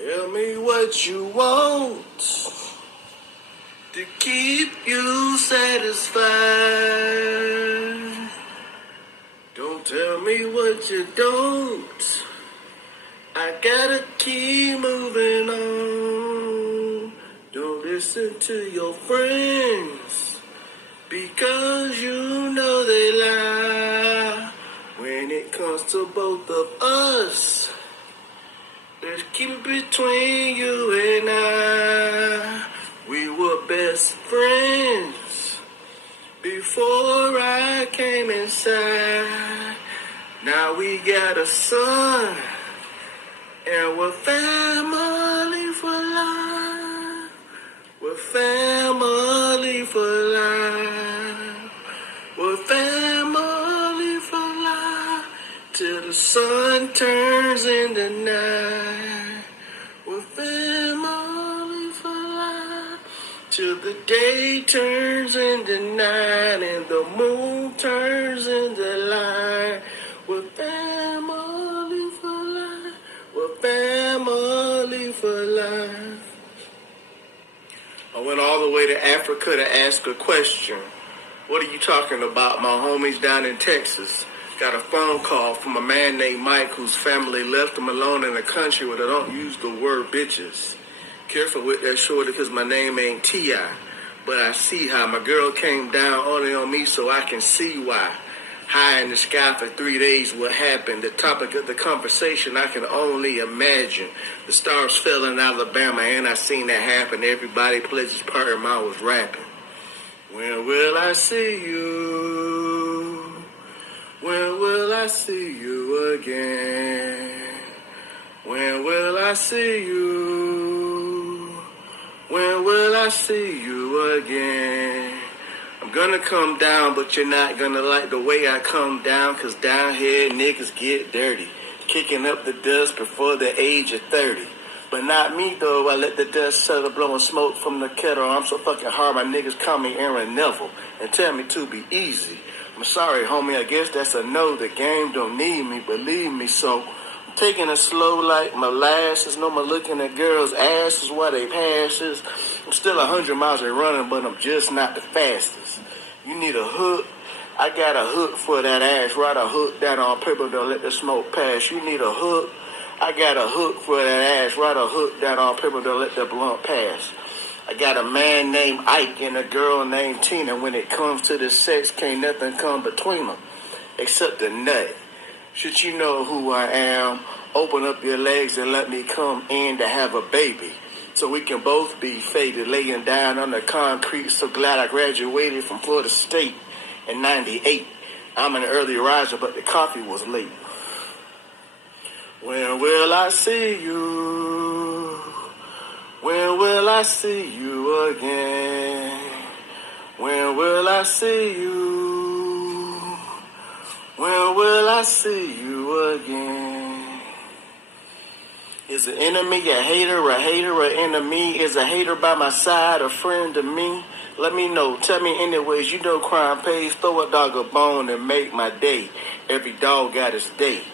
Tell me what you want to keep you satisfied. Don't tell me what you don't. I gotta keep moving on. Don't listen to your friends, because you know they lie. When it comes to both of us, let's keep it between you and I. We were best friends before I came inside. Now we got a son, and we're family for life. We're family for life. We're family for life. Till the sun turns into night. We're family for life. Till the day turns into night and the moon turns into light. We're family for life. We're family for life. I went all the way to Africa to ask a question. What are you talking about? My homies down in Texas got a phone call from a man named Mike whose family left him alone in a country where they don't use the word bitches. Careful with that shorty, because my name ain't T.I. But I see how my girl came down only on me, so I can see why. High in the sky for 3 days, what happened? The topic of the conversation, I can only imagine. The stars fell in Alabama, and I seen that happen. Everybody plays his part, and I was rapping. When will I see you? When will I see you again? When will I see you? When will I see you again? I'm gonna come down, but you're not gonna like the way I come down, 'cause down here niggas get dirty, kicking up the dust before the age of 30. But not me though, I let the dust settle, blowing smoke from the kettle. I'm so fucking hard, my niggas call me Aaron Neville and tell me to be easy. I'm sorry, homie, I guess that's a no. The game don't need me, believe me, so I'm taking it slow like molasses. No more looking at girls' asses while they passes. I'm still 100 miles and running, but I'm just not the fastest. You need a hook? I got a hook for that ass. Write a hook down on paper, don't let the smoke pass. You need a hook? I got a hook for that ass. Write a hook down on paper, don't let the blunt pass. I got a man named Ike and a girl named Tina. When it comes to the sex, can't nothing come between them except the nut. Should you know who I am, open up your legs and let me come in to have a baby, so we can both be faded, laying down on the concrete. So glad I graduated from Florida State in 98. I'm an early riser, but the coffee was late. When will I see you? When will I see you again? When will I see you? When will I see you again? Is an enemy a hater, an enemy? Is a hater by my side a friend to me? Let me know. Tell me anyways. You know crime pays. Throw a dog a bone and make my day. Every dog got his day.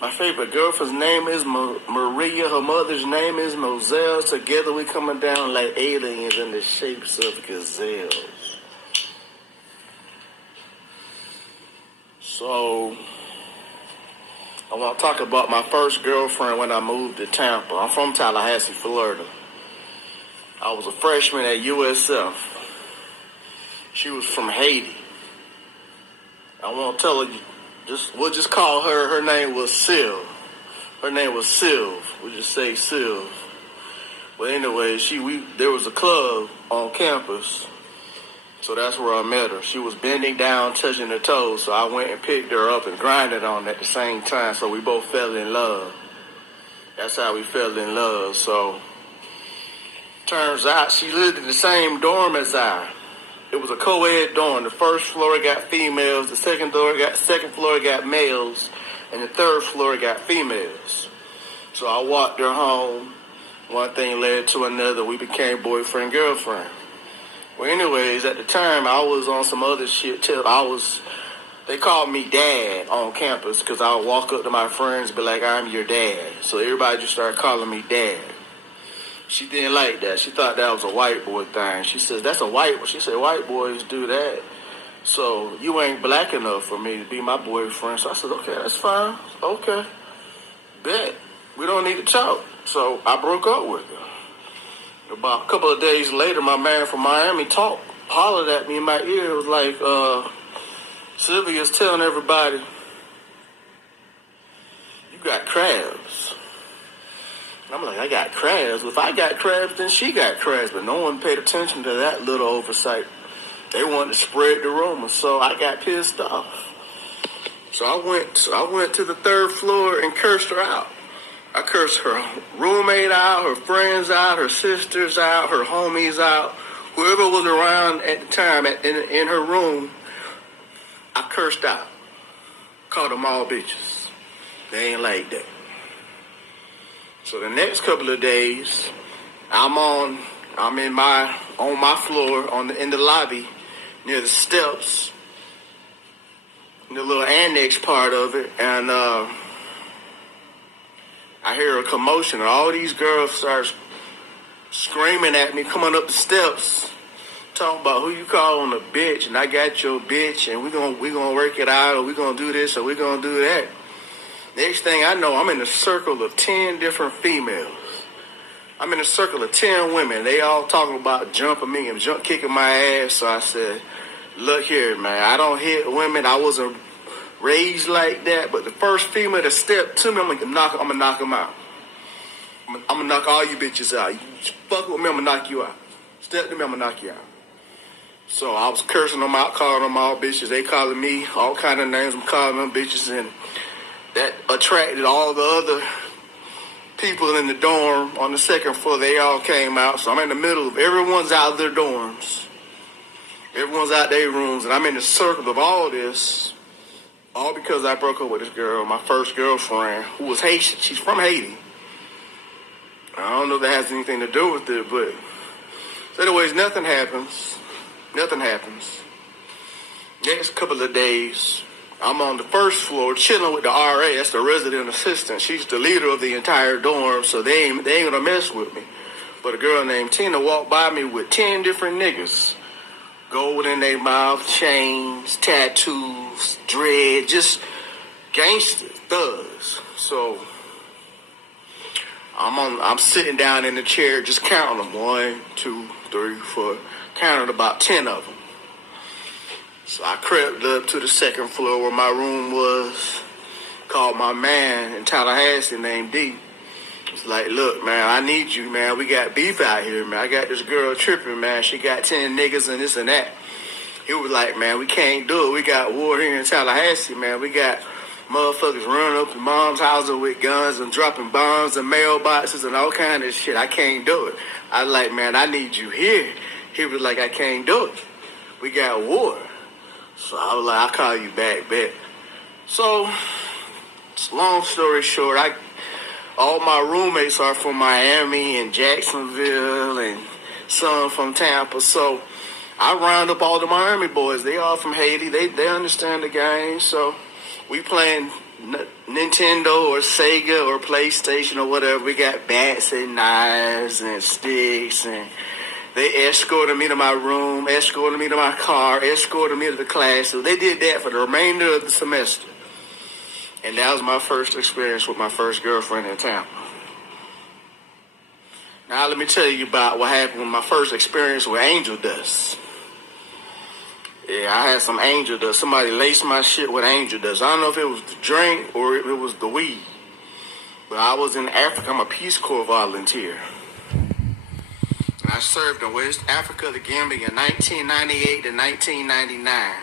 My favorite girlfriend's name is Maria. Her mother's name is Moselle. Together we coming down like aliens in the shapes of gazelles. So, I want to talk about my first girlfriend when I moved to Tampa. I'm from Tallahassee, Florida. I was a freshman at USF. She was from Haiti. I want to tell her, we'll just call her, her name was Sylv. Her name was Sylv. We'll just say Sylv. But anyway, there was a club on campus, so that's where I met her. She was bending down, touching her toes, so I went and picked her up and grinded on at the same time, so we both fell in love. That's how we fell in love. So, turns out she lived in the same dorm as I. It was a co-ed dorm. The first floor got females, the second floor got males, and the third floor got females. So I walked her home. One thing led to another. We became boyfriend, girlfriend. Well, anyways, at the time, I was on some other shit too. They called me dad on campus because I would walk up to my friends and be like, I'm your dad. So everybody just started calling me dad. She didn't like that. She thought that was a white boy thing. She says, that's a white boy. She said, white boys do that. So you ain't black enough for me to be my boyfriend. So I said, okay, that's fine. Okay. Bet. We don't need to talk. So I broke up with her. About a couple of days later, my man from Miami hollered at me in my ear. It was like, Sylvia's telling everybody, you got crabs. I'm like, I got crabs. If I got crabs, then she got crabs. But no one paid attention to that little oversight. They wanted to spread the rumor, so I got pissed off. So I went to the third floor and cursed her out. I cursed her roommate out, her friends out, her sisters out, her homies out, whoever was around at the time in her room. I cursed out. Called them all bitches. They ain't like that. So the next couple of days, I'm on my floor in the lobby near the steps, in the little annex part of it, and I hear a commotion, and all these girls start screaming at me, coming up the steps, talking about who you calling a bitch, and I got your bitch, and we gonna work it out, or we gonna do this, or we gonna do that. Next thing I know, I'm in a circle of 10 different females. I'm in a circle of 10 women. They all talking about jumping me and kicking my ass. So I said, look here, man, I don't hit women. I wasn't raised like that. But the first female that stepped to me, I'm gonna knock them out. I'm gonna knock all you bitches out. You fuck with me, I'm gonna knock you out. Step to me, I'm gonna knock you out. So I was cursing them out, calling them all bitches. They calling me all kind of names. I'm calling them bitches, and that attracted all the other people in the dorm on the second floor. They all came out. So I'm in the middle of everyone's out of their dorms. Everyone's out their rooms. And I'm in the circle of all this. All because I broke up with this girl, my first girlfriend, who was Haitian. She's from Haiti. I don't know if that has anything to do with it, but so anyways, nothing happens. Nothing happens. Next couple of days, I'm on the first floor chilling with the RA. That's the resident assistant. She's the leader of the entire dorm, so they ain't gonna mess with me. But a girl named Tina walked by me with 10 different niggas. Gold in their mouth, chains, tattoos, dread, just gangster thugs. So I'm sitting down in the chair just counting them. 1, 2, 3, 4. Counted about 10 of them. So I crept up to the second floor where my room was, called my man in Tallahassee named D. It's like, look, man, I need you, man. We got beef out here, man. I got this girl tripping, man. She got 10 niggas and this and that. He was like, man, we can't do it. We got war here in Tallahassee, man. We got motherfuckers running up to mom's house with guns and dropping bombs and mailboxes and all kind of shit. I can't do it. I was like, man, I need you here. He was like, I can't do it. We got war. So I was like, I'll call you back, bet. So, long story short, all my roommates are from Miami and Jacksonville and some from Tampa. So I round up all the Miami boys. They all from Haiti. They understand the game. So we playing Nintendo or Sega or PlayStation or whatever. We got bats and knives and sticks, and they escorted me to my room, escorted me to my car, escorted me to the class. So they did that for the remainder of the semester. And that was my first experience with my first girlfriend in Tampa. Now let me tell you about what happened with my first experience with angel dust. Yeah, I had some angel dust. Somebody laced my shit with angel dust. I don't know if it was the drink or if it was the weed. But I was in Africa. I'm a Peace Corps volunteer. And I served in West Africa, the Gambia, in 1998 to 1999.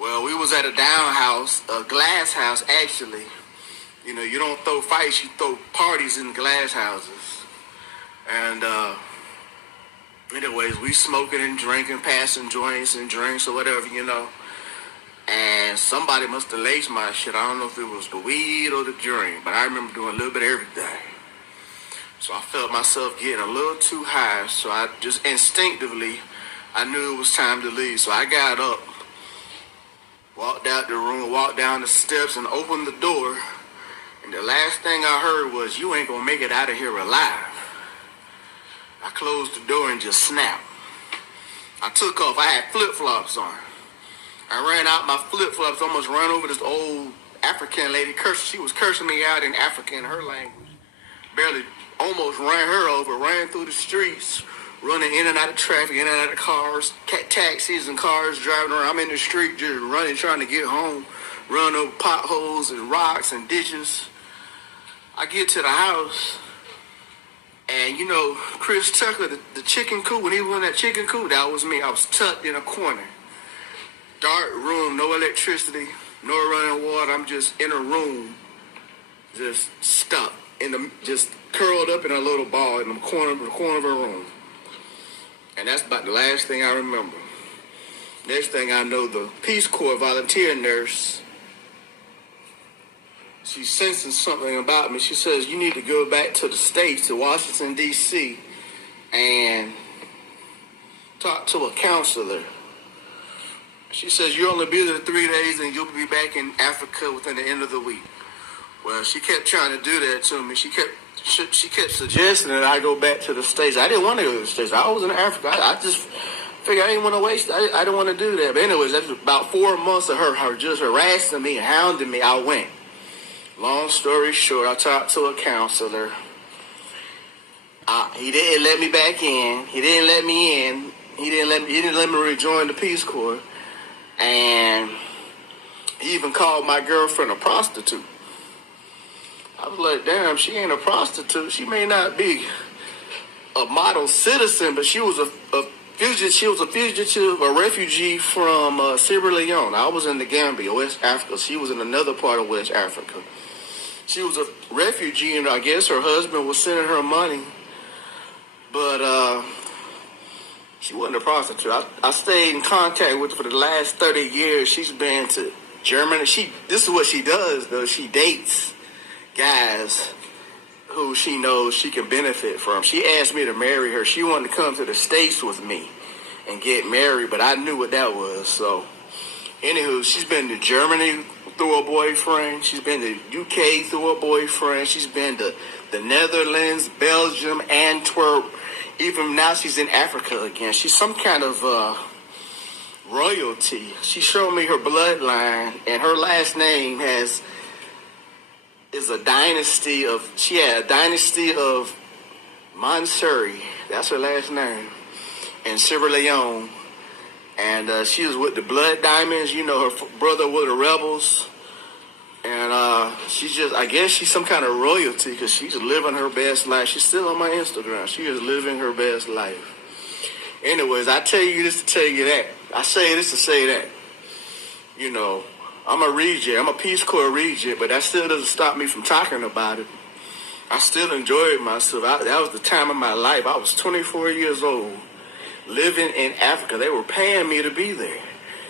Well, we was at a down house, a glass house, actually. You know, you don't throw fights, you throw parties in glass houses. And, anyways, we smoking and drinking, passing joints and drinks or whatever, you know. And somebody must have laced my shit. I don't know if it was the weed or the drink, but I remember doing a little bit of everything. So I felt myself getting a little too high, so I just instinctively, I knew it was time to leave. So I got up, walked out the room, walked down the steps, and opened the door. And the last thing I heard was, you ain't gonna make it out of here alive. I closed the door and just snapped. I took off. I had flip-flops on. I ran out my flip-flops, almost ran over this old African lady. She was cursing me out in African, her language. Barely, almost ran her over, ran through the streets, running in and out of traffic, in and out of cars, taxis and cars driving around. I'm in the street just running, trying to get home, run over potholes and rocks and ditches. I get to the house, and you know, Chris Tucker, the chicken coop, when he was in that chicken coop, that was me. I was tucked in a corner. Dark room, no electricity, no running water. I'm just in a room, just stuck, just curled up in a little ball in the corner of a room. And that's about the last thing I remember. Next thing I know, the Peace Corps volunteer nurse, she's sensing something about me. She says, you need to go back to the States, to Washington, D.C., and talk to a counselor. She says, you'll only be there 3 days and you'll be back in Africa within the end of the week. Well, she kept trying to do that to me. She kept suggesting that I go back to the States. I didn't want to go to the States. I was in Africa. I just figured I didn't want to waste. I didn't want to do that. But anyways, after about 4 months of her just harassing me, hounding me, I went. Long story short, I talked to a counselor. He didn't let me back in. He didn't let me in. He didn't let me rejoin the Peace Corps. And he even called my girlfriend a prostitute. I was like, damn, she ain't a prostitute. She may not be a model citizen, but she was a fugitive. She was a fugitive, a refugee from Sierra Leone. I was in the Gambia, West Africa. She was in another part of West Africa. She was a refugee, and I guess her husband was sending her money. But she wasn't a prostitute. I stayed in contact with her for the last 30 years. She's been to Germany. This is what she does, though. She dates guys who she knows she can benefit from. She asked me to marry her. She wanted to come to the States with me and get married, but I knew what that was. So, anywho, she's been to Germany through a boyfriend. She's been to UK through a boyfriend. She's been to the Netherlands, Belgium, Antwerp. Even now she's in Africa again. She's some kind of royalty. She showed me her bloodline, and her last name is a dynasty of. She had a dynasty of Mansuri. That's her last name, in Sierra Leone. And she was with the Blood Diamonds. You know, her brother was the rebels. And I guess she's some kind of royalty because she's living her best life. She's still on my Instagram. She is living her best life. Anyways, I tell you this to tell you that. I say this to say that. You know, I'm a reject. I'm a Peace Corps reject, but that still doesn't stop me from talking about it. I still enjoyed myself. That was the time of my life. I was 24 years old, living in Africa. They were paying me to be there.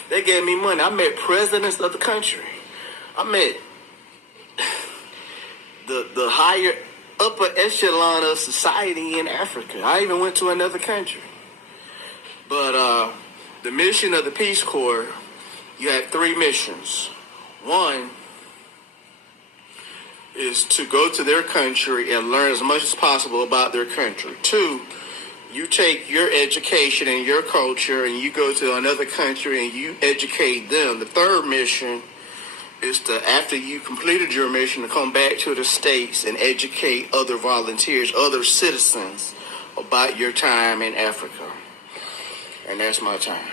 They gave me money. I met presidents of the country. I met the higher, upper echelon of society in Africa. I even went to another country. But the mission of the Peace Corps, you had 3 missions. One is to go to their country and learn as much as possible about their country. 2, you take your education and your culture and you go to another country and you educate them. The 3rd mission is to, after you completed your mission, to come back to the States and educate other volunteers, other citizens about your time in Africa. And that's my time.